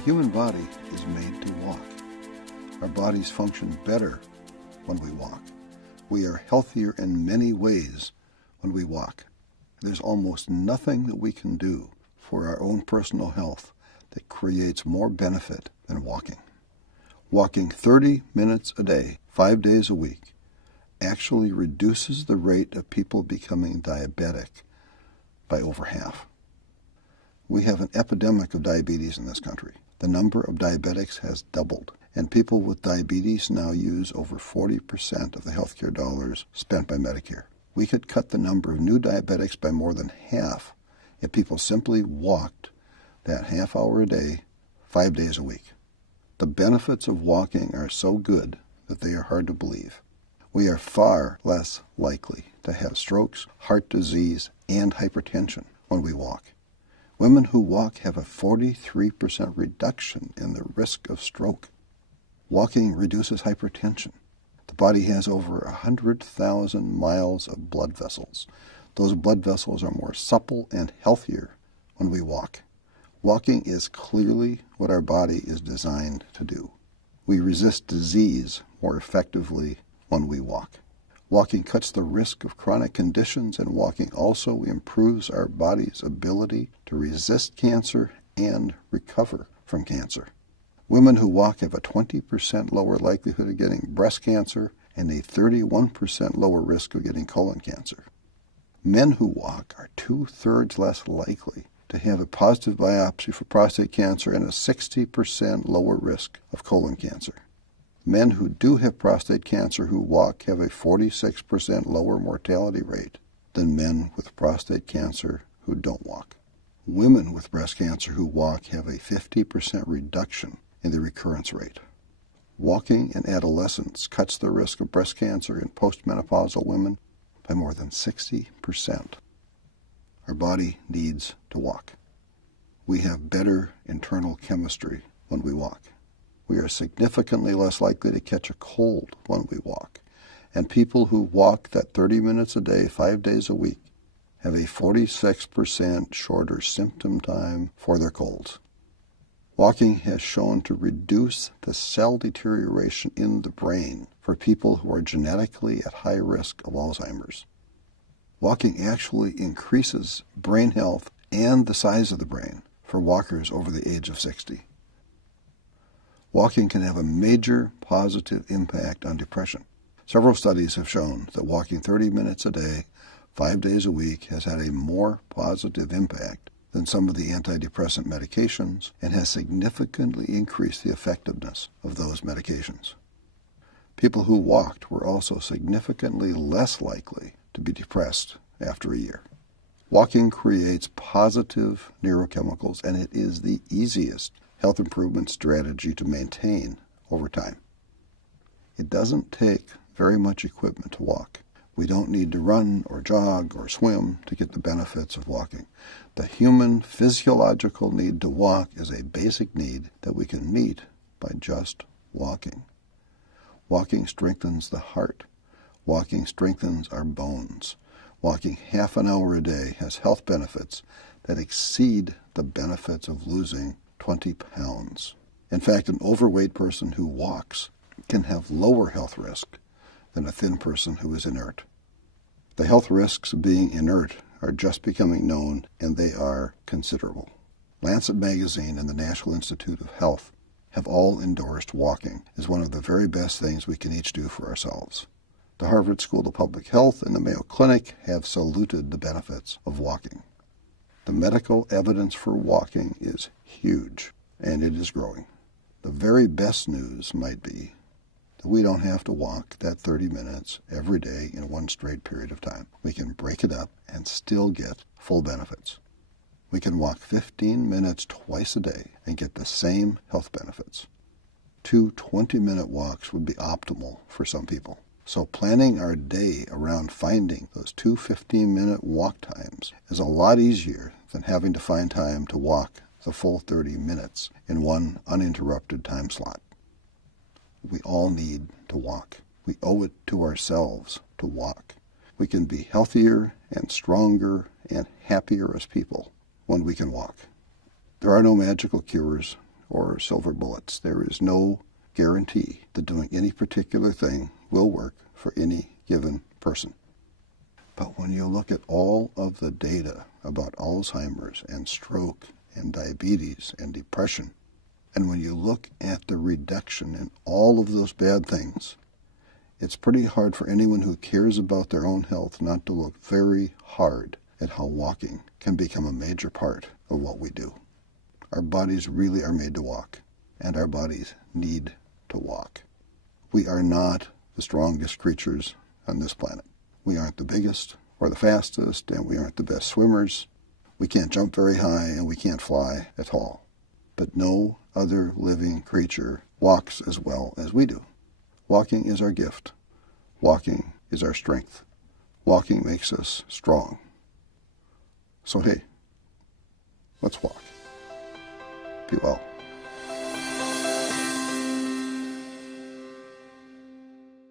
The human body is made to walk. Our bodies function better when we walk. We are healthier in many ways when we walk. There's almost nothing that we can do for our own personal health that creates more benefit than walking. Walking 30 minutes a day, 5 days a week, actually reduces the rate of people becoming diabetic by over half. We have an epidemic of diabetes in this country. The number of diabetics has doubled, and people with diabetes now use over 40% of the healthcare dollars spent by Medicare. We could cut the number of new diabetics by more than half if people simply walked that half hour a day, 5 days a week. The benefits of walking are so good that they are hard to believe. We are far less likely to have strokes, heart disease, and hypertension when we walk. Women who walk have a 43% reduction in the risk of stroke. Walking reduces hypertension. The body has over 100,000 miles of blood vessels. Those blood vessels are more supple and healthier when we walk. Walking is clearly what our body is designed to do. We resist disease more effectively when we walk. Walking cuts the risk of chronic conditions, and walking also improves our body's ability to resist cancer and recover from cancer. Women who walk have a 20% lower likelihood of getting breast cancer and a 31% lower risk of getting colon cancer. Men who walk are 2/3 less likely to have a positive biopsy for prostate cancer and a 60% lower risk of colon cancer. Men who do have prostate cancer who walk have a 46% lower mortality rate than men with prostate cancer who don't walk. Women with breast cancer who walk have a 50% reduction in the recurrence rate. Walking in adolescence cuts the risk of breast cancer in postmenopausal women by more than 60%. Our body needs to walk. We have better internal chemistry when we walk. We are significantly less likely to catch a cold when we walk. And people who walk that 30 minutes a day, 5 days a week, have a 46% shorter symptom time for their colds. Walking has shown to reduce the cell deterioration in the brain for people who are genetically at high risk of Alzheimer's. Walking actually increases brain health and the size of the brain for walkers over the age of 60. Walking can have a major positive impact on depression. Several studies have shown that walking 30 minutes a day, 5 days a week, has had a more positive impact than some of the antidepressant medications and has significantly increased the effectiveness of those medications. People who walked were also significantly less likely to be depressed after a year. Walking creates positive neurochemicals, and it is the easiest health improvement strategy to maintain over time. It doesn't take very much equipment to walk. We don't need to run or jog or swim to get the benefits of walking. The human physiological need to walk is a basic need that we can meet by just walking. Walking strengthens the heart. Walking strengthens our bones. Walking half an hour a day has health benefits that exceed the benefits of losing 20 pounds. In fact, an overweight person who walks can have lower health risk than a thin person who is inert. The health risks of being inert are just becoming known, and they are considerable. Lancet Magazine and the National Institute of Health have all endorsed walking as one of the very best things we can each do for ourselves. The Harvard School of Public Health and the Mayo Clinic have saluted the benefits of walking. The medical evidence for walking is huge, and it is growing. The very best news might be that we don't have to walk that 30 minutes every day in one straight period of time. We can break it up and still get full benefits. We can walk 15 minutes twice a day and get the same health benefits. 2 20-minute walks would be optimal for some people. So planning our day around finding those 2 15-minute walk times is a lot easier than having to find time to walk the full 30 minutes in one uninterrupted time slot. We all need to walk. We owe it to ourselves to walk. We can be healthier and stronger and happier as people when we can walk. There are no magical cures or silver bullets. There is no guarantee that doing any particular thing will work for any given person. But when you look at all of the data about Alzheimer's and stroke and diabetes and depression, and when you look at the reduction in all of those bad things, it's pretty hard for anyone who cares about their own health not to look very hard at how walking can become a major part of what we do. Our bodies really are made to walk, and our bodies need to walk. We are not the strongest creatures on this planet. We aren't the biggest or the fastest, and we aren't the best swimmers. We can't jump very high, and we can't fly at all. But no other living creature walks as well as we do. Walking is our gift. Walking is our strength. Walking makes us strong. So hey, let's walk. Be well.